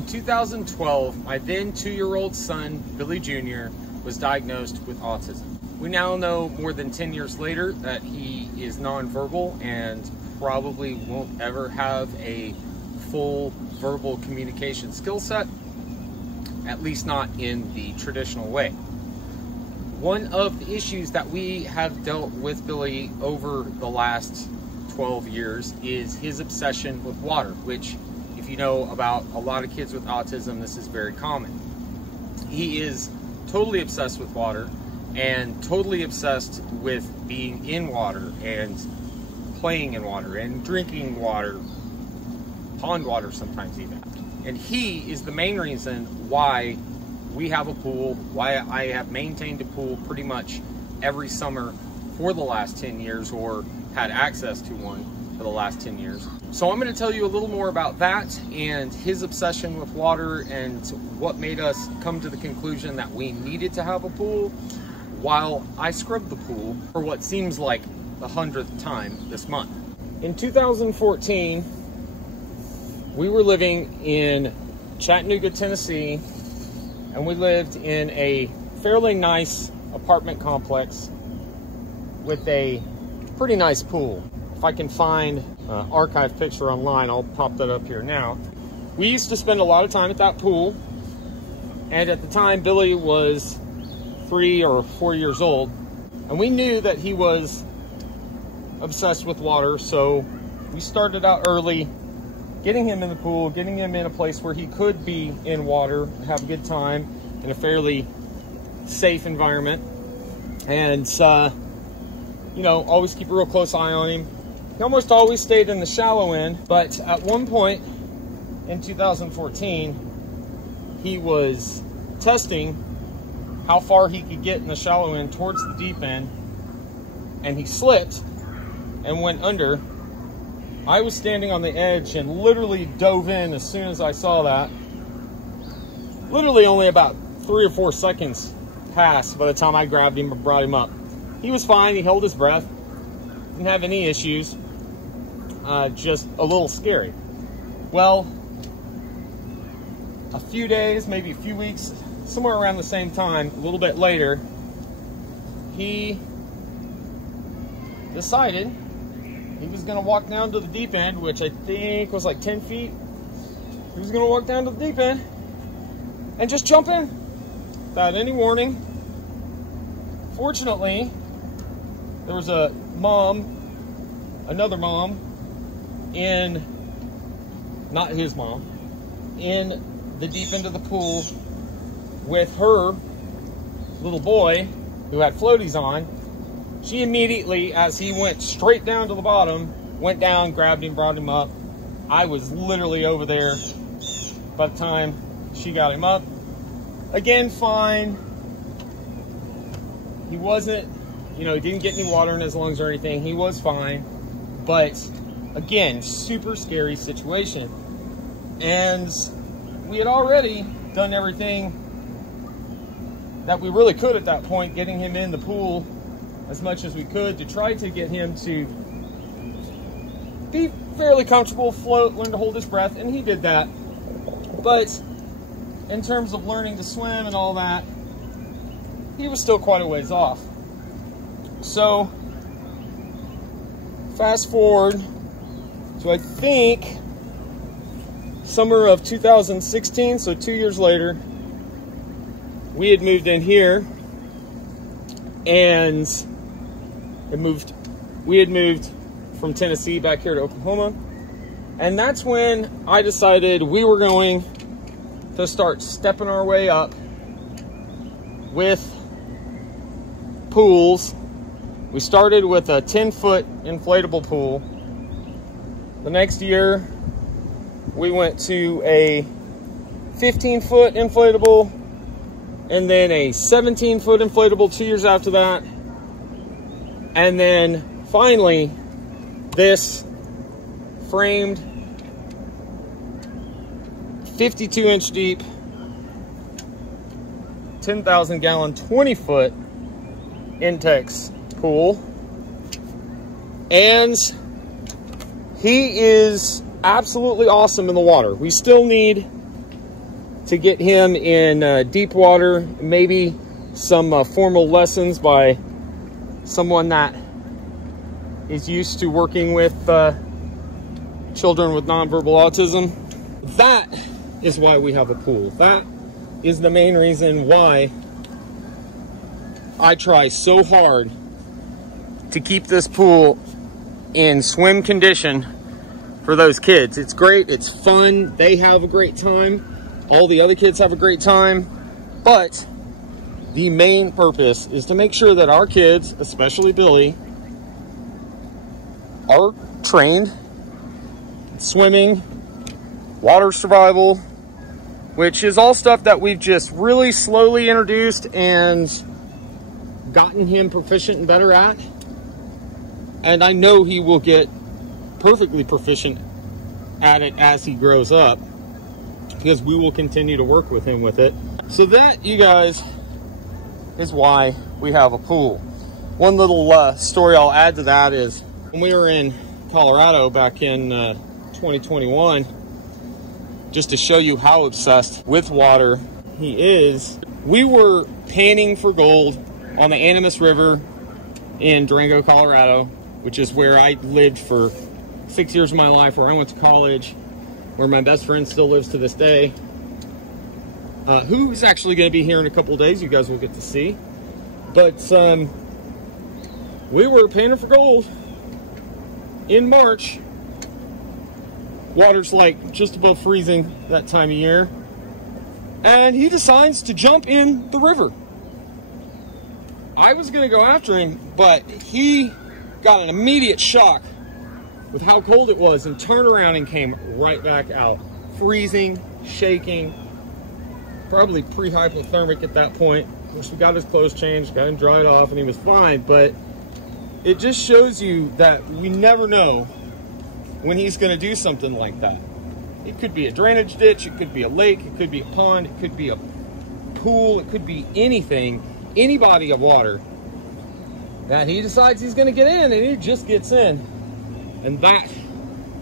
In 2012, my then 2-year-old son, Billy Jr., was diagnosed with autism. We now know more than 10 years later that he is nonverbal and probably won't ever have a full verbal communication skill set, at least not in the traditional way. One of the issues that we have dealt with Billy over the last 12 years is his obsession with water, which, if you know about a lot of kids with autism, this is very common. He is totally obsessed with water and totally obsessed with being in water and playing in water and drinking water, pond water sometimes even. And he is the main reason why we have a pool, why I have maintained a pool pretty much every summer for the last 10 years, or had access to one for the last 10 years. So I'm going to tell you a little more about that and his obsession with water and what made us come to the conclusion that we needed to have a pool, while I scrubbed the pool for what seems like the 100th time this month. In 2014, we were living in Chattanooga, Tennessee, and we lived in a fairly nice apartment complex with a pretty nice pool. If I can find an archive picture online, I'll pop that up here now. We used to spend a lot of time at that pool, and at the time Billy was 3 or 4 years old, and we knew that he was obsessed with water, so we started out early getting him in the pool, getting him in a place where he could be in water, have a good time in a fairly safe environment, and you know, always keep a real close eye on him. He almost always stayed in the shallow end, but at one point in 2014, he was testing how far he could get in the shallow end towards the deep end, and he slipped and went under. I was standing on the edge and literally dove in as soon as I saw that. Literally only about 3 or 4 seconds passed by the time I grabbed him and brought him up. He was fine, he held his breath, didn't have any issues, just a little scary. Well, a few days, maybe a few weeks, somewhere around the same time, a little bit later, he decided he was going to walk down to the deep end, which I think was like 10 feet. He was going to walk down to the deep end and just jump in without any warning. Fortunately, there was a mom, another mom, not his mom, in the deep end of the pool with her little boy who had floaties on. She immediately, as he went straight down to the bottom, went down, grabbed him, brought him up. I was literally over there by the time she got him up. Again, fine. He wasn't, you know, he didn't get any water in his lungs or anything. He was fine. But again, super scary situation. And we had already done everything that we really could at that point, getting him in the pool as much as we could to try to get him to be fairly comfortable, float, learn to hold his breath, and he did that. But in terms of learning to swim and all that, he was still quite a ways off. So fast forward to, I think, summer of 2016, so 2 years later, we had moved in here, and we had moved from Tennessee back here to Oklahoma, and that's when I decided we were going to start stepping our way up with pools. We started with a 10-foot inflatable pool. The next year, we went to a 15-foot inflatable, and then a 17-foot inflatable 2 years after that. And then finally, this framed 52-inch deep, 10,000 gallon, 20-foot Intex pool. And he is absolutely awesome in the water. We still need to get him in deep water, maybe some formal lessons by someone that is used to working with children with nonverbal autism. That is why we have a pool. That is the main reason why I try so hard to keep this pool in swim condition for those kids. It's great, it's fun, they have a great time, all the other kids have a great time, but the main purpose is to make sure that our kids, especially Billy, are trained swimming, water survival, which is all stuff that we've just really slowly introduced and gotten him proficient and better at. And I know he will get perfectly proficient at it as he grows up, because we will continue to work with him with it. So that, you guys, is why we have a pool. One little story I'll add to that is when we were in Colorado back in 2021, just to show you how obsessed with water he is, we were panning for gold on the Animas River in Durango, Colorado, which is where I lived for 6 years of my life, where I went to college, where my best friend still lives to this day, who's actually going to be here in a couple of days. You guys will get to see. But we were panning for gold in March. Water's like just above freezing that time of year, and he decides to jump in the river. I was going to go after him, but he got an immediate shock with how cold it was and turned around and came right back out, freezing, shaking, probably pre-hypothermic at that point. Of course, we got his clothes changed, got him dried off, and he was fine. But it just shows you that we never know when he's going to do something like that. It could be a drainage ditch, it could be a lake, it could be a pond, it could be a pool, it could be anything, any body of water that he decides he's going to get in, and he just gets in. And that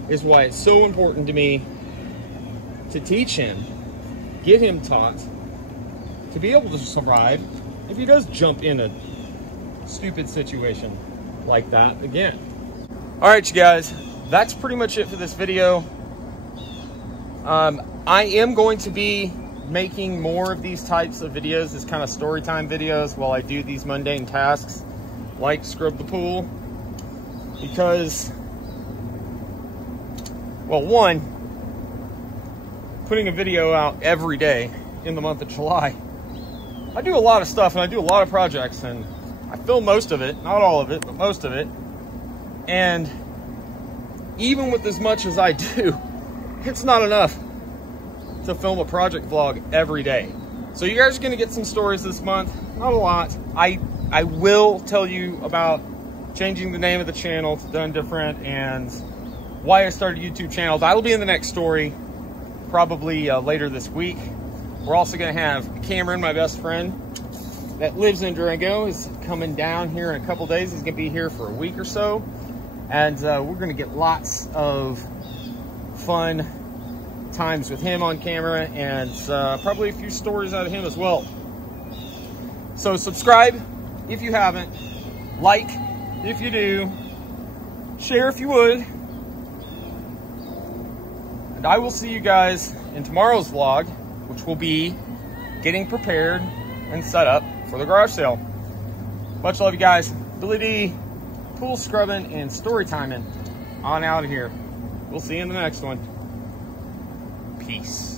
is why it's so important to me to teach him, get him taught to be able to survive if he does jump in a stupid situation like that again. All right, you guys, that's pretty much it for this video. I am going to be making more of these types of videos, this kind of story time videos, while I do these mundane tasks like scrub the pool, because, well, one, putting a video out every day in the month of July, I do a lot of stuff and I do a lot of projects, and I film most of it, not all of it, but most of it. And even with as much as I do, it's not enough to film a project vlog every day. So you guys are going to get some stories this month, not a lot. I will tell you about changing the name of the channel to Done Different and why I started a YouTube channel. That'll be in the next story, probably later this week. We're also going to have Cameron, my best friend, that lives in Durango, is coming down here in a couple days. He's going to be here for a week or so. And we're going to get lots of fun times with him on camera, and probably a few stories out of him as well. So subscribe if you haven't, like if you do, share if you would, and I will see you guys in tomorrow's vlog, which will be getting prepared and set up for the garage sale. Much love, you guys. Billy D, pool scrubbing and story timing on out of here. We'll see you in the next one. Peace.